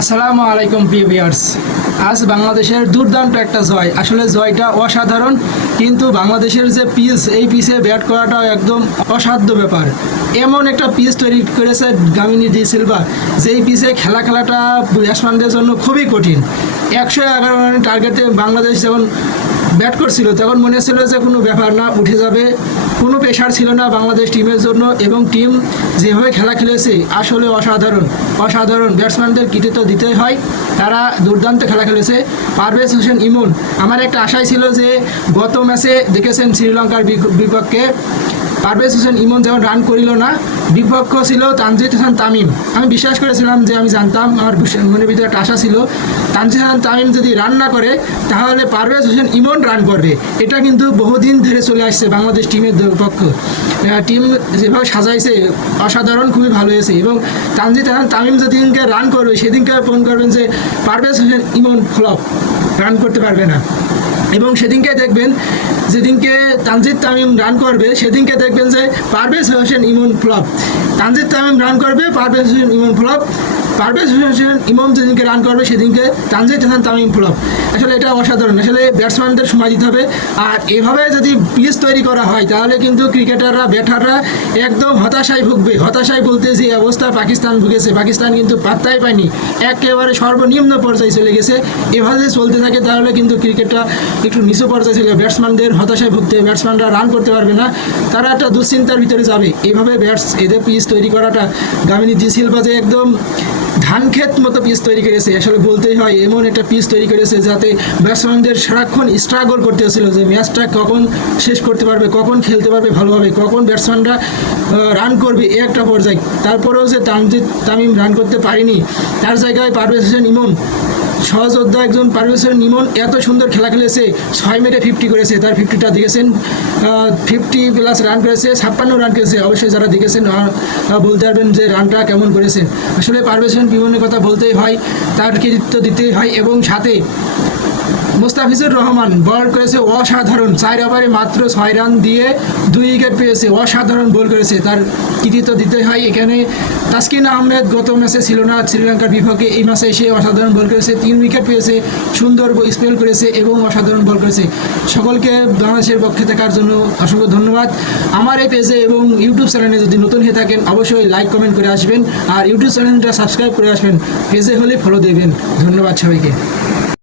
আসসালামু আলাইকুম প্রিয় ভিউয়ার্স। আজ বাংলাদেশের দুর্দান্ত একটা জয়, আসলে জয়টা অসাধারণ। কিন্তু বাংলাদেশের যে পিচ, এই পিচে ব্যাট করাটাও একদম অসাধ্য ব্যাপার। এমন একটা পিচ তৈরি করেছে গামিনী ডি সিলভা, যেই পিচে খেলাটা ব্যাটসম্যানদের জন্য খুবই কঠিন। 111 রানের টার্গেটে বাংলাদেশ যখন ব্যাট করছিল তখন মনে হচ্ছিল যে কোনো ব্যাপার না, উঠে যাবে। কোনো প্রেশার ছিল না বাংলাদেশ টিমের জন্য, এবং টিম যেভাবে খেলা খেলেছে আসলে অসাধারণ। ব্যাটসম্যানদের কৃতিত্ব দিতে হয়, তারা দুর্দান্ত খেলা খেলেছে। পারভেজ হোসেন ইমন, আমার একটা আশাই ছিল যে গত ম্যাচে দেখেছেন শ্রীলঙ্কার বিপক্ষে পারভেজ হোসেন ইমন যেমন রান করিল না, বিপক্ষ ছিল তানজিদ হাসান তামিম। আমি বিশ্বাস করেছিলাম, যে আমি জানতাম, আমার মনের ভিতরে একটা আশা ছিল, তানজিদ হাসান তামিম যদি রান না করে তাহলে পারভেজ হোসেন ইমন রান করবে। এটা কিন্তু বহুদিন ধরে চলে আসছে বাংলাদেশ টিমের পক্ষ। টিম যেভাবে সাজাইছে অসাধারণ, খুবই ভালো হয়েছে। এবং তানজিদ হাসান তামিম যেদিনকে রান করবে সেদিনকে ফোন করবেন যে পারভেজ হোসেন ইমন ফ্লপ, রান করতে পারবে না। এবং সেদিনকে দেখবেন, যেদিনকে তানজিদ তামিম রান করবে সেদিনকে দেখবেন যে পারভেজ হোসেন ইমন ফ্লপ। তানজিদ তামিম রান করবে, পারভেজ হোসেন ইমন ফ্লপ। পারভেজ হোসেন ইমন যেদিনকে রান করবে সেদিনকে তানজিদ হাসান তামিম ফ্লপ। আসলে এটা অসাধারণ। আসলে ব্যাটসম্যানদের সময় দিতে হবে। আর এভাবে যদি পিচ তৈরি করা হয় তাহলে কিন্তু ক্রিকেটাররা, ব্যাটাররা একদম হতাশায় ভুগবে। হতাশায় বলতে যে অবস্থা পাকিস্তান ভুগেছে, পাকিস্তান কিন্তু পাত্তাই পায়নি, একেবারে সর্বনিম্ন পর্যায়ে চলে গেছে। এভাবে চলতে থাকে তাহলে কিন্তু ক্রিকেটটা একটু নিচু পর্যায়ে ছিল। ব্যাটসম্যানদের হতাশায় ভুগতে, ব্যাটসম্যানরা রান করতে পারবে না, তারা একটা দুশ্চিন্তার ভিতরে যাবে। এভাবে এদের পিচ তৈরি করাটা, গামিনী ডি সিলভা যে একদম ধান ক্ষেত মতো পিচ তৈরি করেছে, আসলে বলতেই হয়, এমন একটা পিচ তৈরি করেছে যাতে ব্যাটসম্যানদের সারাক্ষণ স্ট্রাগল করতে হচ্ছিল যে ম্যাচটা কখন শেষ করতে পারবে, কখন খেলতে পারবে ভালোভাবে, কখন ব্যাটসম্যানরা রান করবে, এই একটা পর্যায়ে। তারপরেও যে তানজিদ তামিম রান করতে পারেনি, তার জায়গায় পারভেজ হোসেন ইমন, সহযোদ্ধা একজন পারভেজ হোসেন ইমন এত সুন্দর খেলা খেলেছে। 6 মিনিটে 50 করেছে, তার 50টা দেখেছেন, 50+ রান করেছে, 56 রান করেছে। অবশ্যই যারা দেখেছেন বলতে পারবেন যে রানটা কেমন করেছে। আসলে পারভেজ হোসেন ইমনের কথা বলতেই হয়, তার কৃতিত্ব দিতেই হয়। এবং সাথে মুস্তাফিজুর রহমান বল করেছে অসাধারণ, 4 ওভারে মাত্র 6 রান দিয়ে 2 উইকেট পেয়েছে, অসাধারণ বল করেছে, তার কৃতিত্ব দিতে হয়। এখানে তাসকিন আহমেদ গত ম্যাচে ছিল না শ্রীলঙ্কার বিপক্ষে, এই ম্যাচে এসে অসাধারণ বল করেছে, 3 উইকেট পেয়েছে, সুন্দর স্পেল করেছে এবং অসাধারণ বল করেছে। সকলকে বাংলাদেশের পক্ষে থাকার জন্য অসংখ্য ধন্যবাদ। আমার এই পেজে এবং ইউটিউব চ্যানেলে যদি নতুন হয়ে থাকেন অবশ্যই লাইক কমেন্ট করে আসবেন, আর ইউটিউব চ্যানেলটা সাবস্ক্রাইব করে আসবেন, পেজে হলে ফলো দেবেন। ধন্যবাদ সবাইকে।